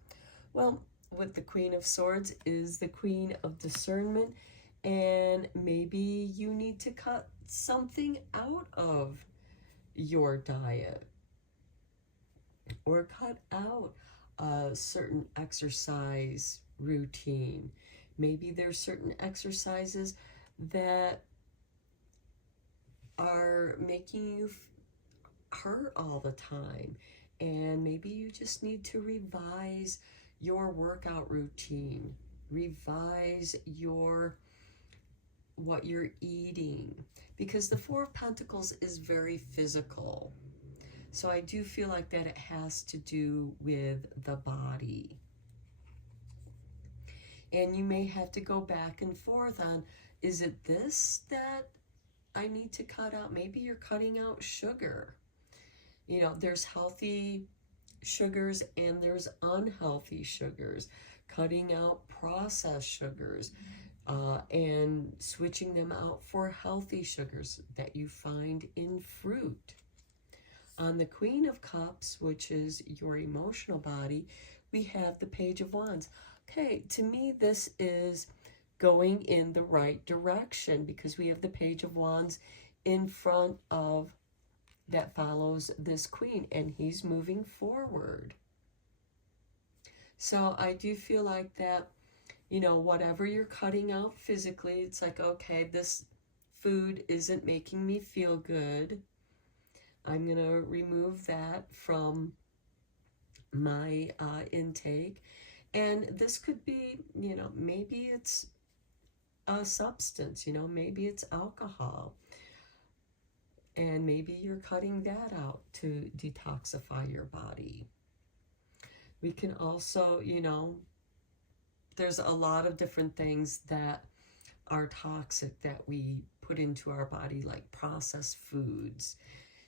Well, with the Queen of Swords is the Queen of Discernment, and maybe you need to cut something out of your diet, or cut out a certain exercise routine. Maybe there's certain exercises that are making you hurt all the time, and maybe you just need to revise your workout routine, revise what you're eating, because the Four of Pentacles is very physical. So I do feel like that it has to do with the body. And you may have to go back and forth on, is it this that I need to cut out? Maybe you're cutting out sugar. You know, there's healthy sugars and there's unhealthy sugars, cutting out processed sugars, and switching them out for healthy sugars that you find in fruit. On the Queen of Cups, which is your emotional body, we have the Page of Wands. Okay, to me, this is going in the right direction because we have the Page of Wands in front of that follows this Queen, and he's moving forward. So I do feel like that, you know, whatever you're cutting out physically, it's like, okay, this food isn't making me feel good. I'm going to remove that from my intake. And this could be, you know, maybe it's a substance, you know, maybe it's alcohol. And maybe you're cutting that out to detoxify your body. We can also, you know, there's a lot of different things that are toxic that we put into our body, like processed foods.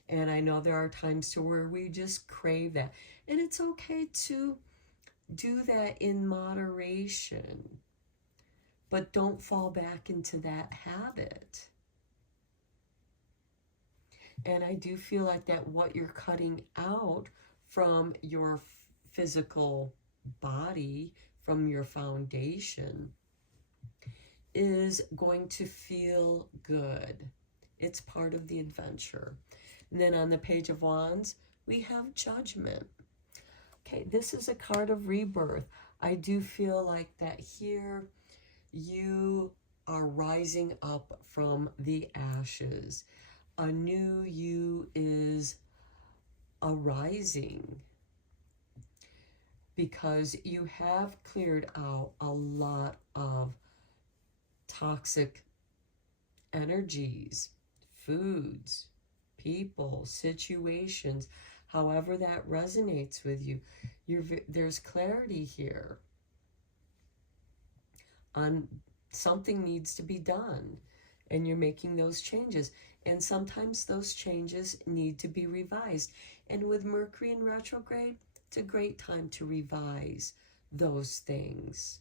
And I know there are times to where we just crave that. And it's okay to do that in moderation. But don't fall back into that habit. And I do feel like that what you're cutting out from your physical body, from your foundation, is going to feel good. It's part of the adventure. And then on the Page of Wands, we have Judgment. Okay, this is a card of rebirth. I do feel like that here you are rising up from the ashes. A new you is arising because you have cleared out a lot of toxic energies, foods, people, situations, however that resonates with you. There's clarity here on something needs to be done, and you're making those changes. And sometimes those changes need to be revised. And with Mercury in retrograde, it's a great time to revise those things.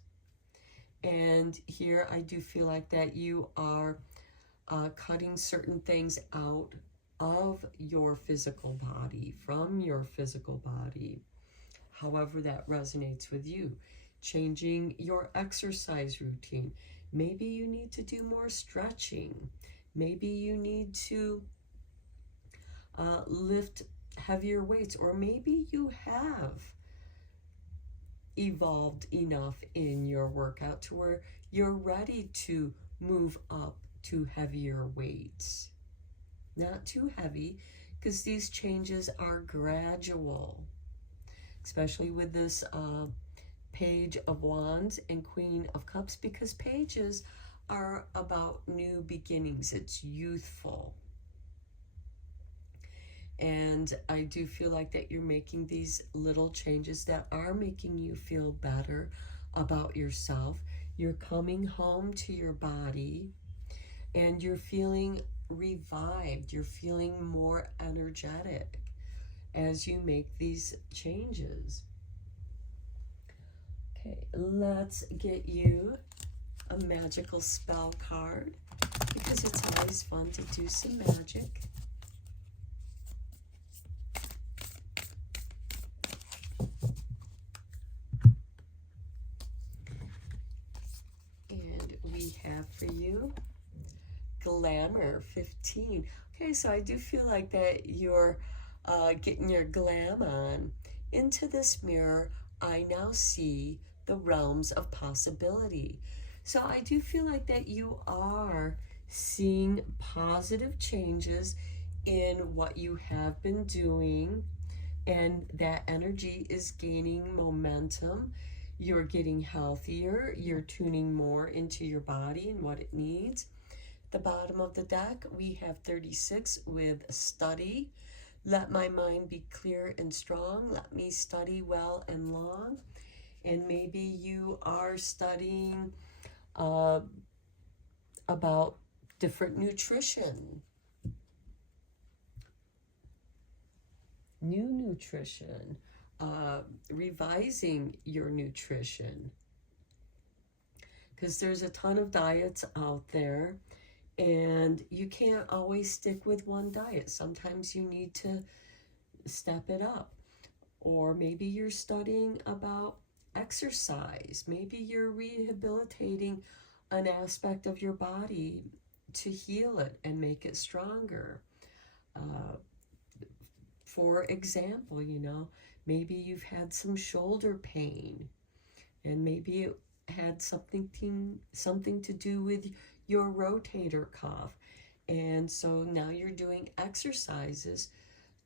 And here I do feel like that you are cutting certain things out of your physical body, from your physical body, however that resonates with you. Changing your exercise routine. Maybe you need to do more stretching. Maybe you need to lift heavier weights, or maybe you have evolved enough in your workout to where you're ready to move up to heavier weights. Not too heavy, because these changes are gradual, especially with this Page of Wands and Queen of Cups, because pages are about new beginnings. It's youthful. And I do feel like that you're making these little changes that are making you feel better about yourself. You're coming home to your body and you're feeling revived. You're feeling more energetic as you make these changes. Okay, let's get you a magical spell card because it's always fun to do some magic. And we have for you Glamour 15. Okay, so I do feel like that you're getting your glam on. Into this mirror, I now see the realms of possibility. So I do feel like that you are seeing positive changes in what you have been doing, and that energy is gaining momentum. You're getting healthier. You're tuning more into your body and what it needs. The bottom of the deck, we have 36 with study. Let my mind be clear and strong. Let me study well and long. And maybe you are studying about different nutrition. New nutrition. revising your nutrition, because there's a ton of diets out there and you can't always stick with one diet. Sometimes you need to step it up. Or maybe you're studying about exercise. Maybe you're rehabilitating an aspect of your body to heal it and make it stronger. For example, maybe you've had some shoulder pain, and maybe it had something to do with your rotator cuff. And so now you're doing exercises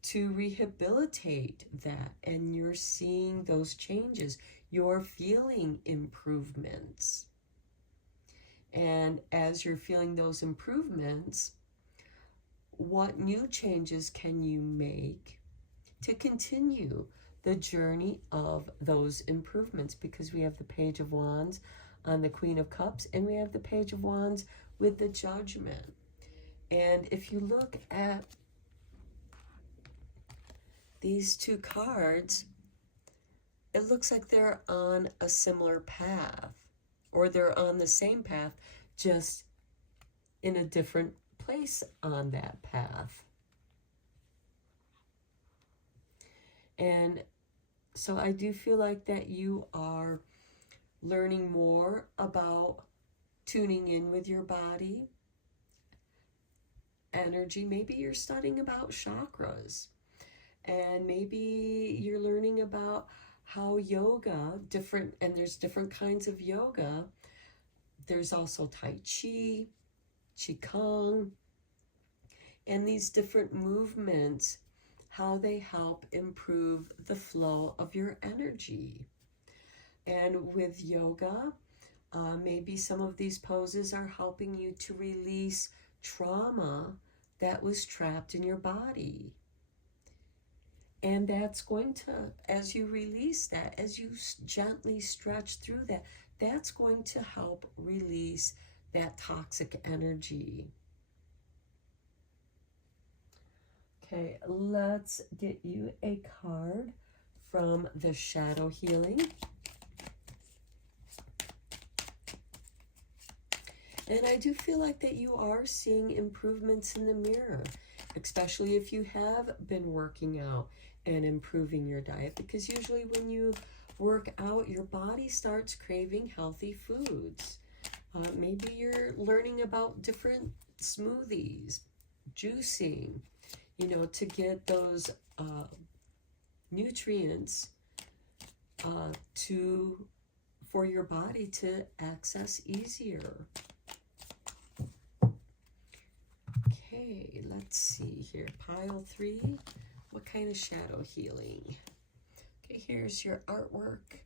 to rehabilitate that, and you're seeing those changes. You're feeling improvements. And as you're feeling those improvements, what new changes can you make to continue the journey of those improvements? Because we have the Page of Wands on the Queen of Cups, and we have the Page of Wands with the Judgment. And if you look at these two cards, it looks like they're on a similar path, or they're on the same path, just in a different place on that path. And so I do feel like that you are learning more about tuning in with your body, energy. Maybe you're studying about chakras, and maybe you're learning about how yoga, and there's different kinds of yoga. There's also Tai Chi, Qigong, and these different movements, how they help improve the flow of your energy. And with yoga, maybe some of these poses are helping you to release trauma that was trapped in your body. And that's going to, as you release that, as you gently stretch through that, that's going to help release that toxic energy. Okay, let's get you a card from the Shadow Healing. And I do feel like that you are seeing improvements in the mirror, especially if you have been working out and improving your diet, because usually when you work out, your body starts craving healthy foods. Maybe you're learning about different smoothies, juicing, to get those nutrients for your body to access easier. Okay, let's see here. Pile 3. What kind of shadow healing? Okay, here's your artwork.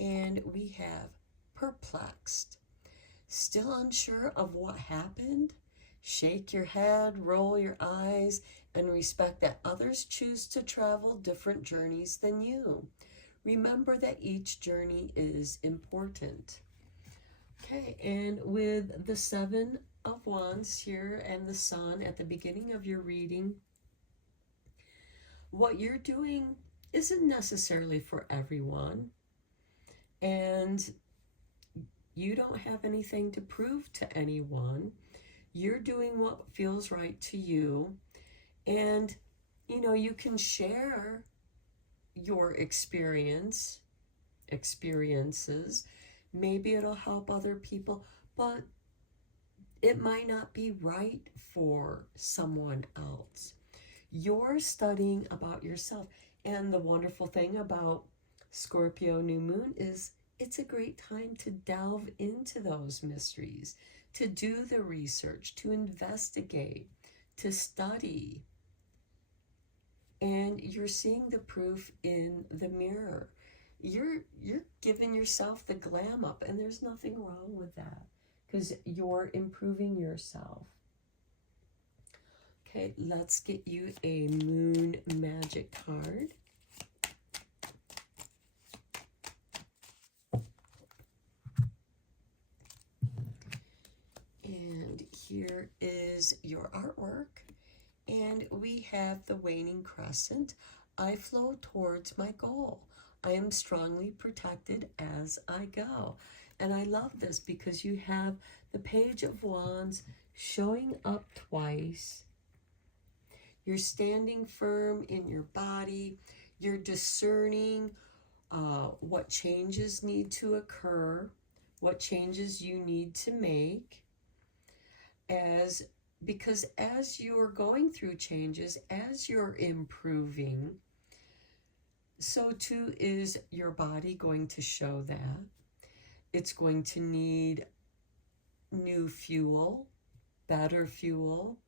And we have perplexed. Still unsure of what happened? Shake your head, roll your eyes, and respect that others choose to travel different journeys than you. Remember that each journey is important. Okay, and with the 7 of Wands here and the Sun at the beginning of your reading, what you're doing isn't necessarily for everyone, and you don't have anything to prove to anyone. You're doing what feels right to you, and you can share your experiences. Maybe it'll help other people, but it might not be right for someone else. You're studying about yourself. And the wonderful thing about Scorpio new moon is it's a great time to delve into those mysteries, to do the research, to investigate, to study. And you're seeing the proof in the mirror. You're giving yourself the glam up, and there's nothing wrong with that, because you're improving yourself. Okay, let's get you a moon magic card. And here is your artwork. And we have the waning crescent I flow towards my goal. I am strongly protected as I go. And I love this because you have the Page of Wands showing up twice. You're standing firm in your body. You're discerning what changes need to occur, what changes you need to make, because as you're going through changes, as you're improving, so too is your body going to show that. It's going to need new fuel, better fuel.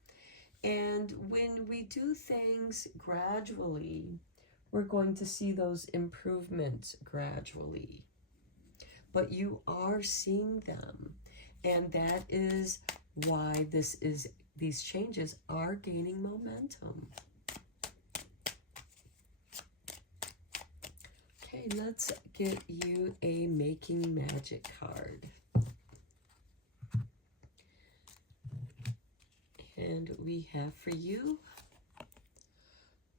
And when we do things gradually, we're going to see those improvements gradually. But you are seeing them. And that is why these changes are gaining momentum. Okay, let's get you a Making Magic card. And we have for you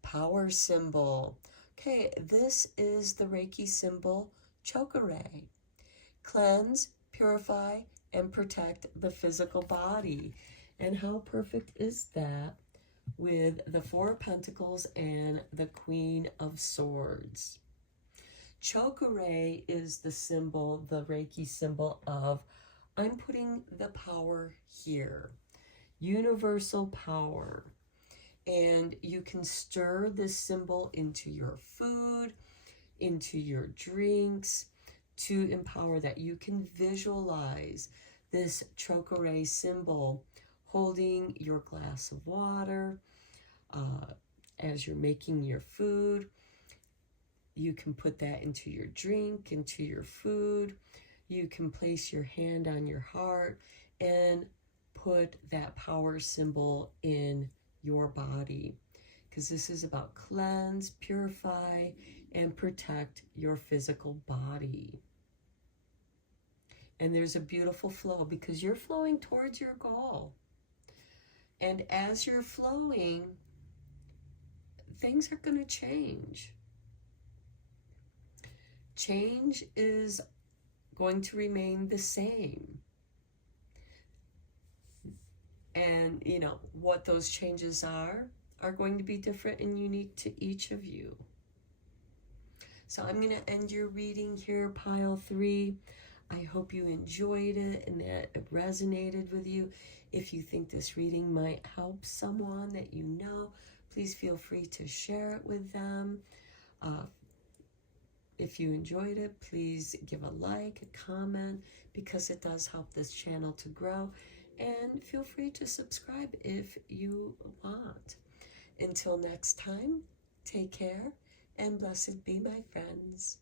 Power Symbol. Okay, this is the Reiki symbol, Chokure. Cleanse, purify, and protect the physical body. And how perfect is that with the Four of Pentacles and the Queen of Swords? Chokure is the symbol, the Reiki symbol of, I'm putting the power here. Universal power. And you can stir this symbol into your food, into your drinks, to empower that. You can visualize this Chokure symbol holding your glass of water as you're making your food. You can put that into your drink, into your food. You can place your hand on your heart and put that power symbol in your body, because this is about cleanse, purify, and protect your physical body. And there's a beautiful flow because you're flowing towards your goal. And as you're flowing, things are going to change. Change is going to remain the same. And, you know, what those changes are going to be different and unique to each of you. So I'm going to end your reading here, pile 3. I hope you enjoyed it and that it resonated with you. If you think this reading might help someone that you know, please feel free to share it with them. If you enjoyed it, please give a like, a comment, because it does help this channel to grow. And feel free to subscribe if you want. Until next time, take care and blessed be, my friends.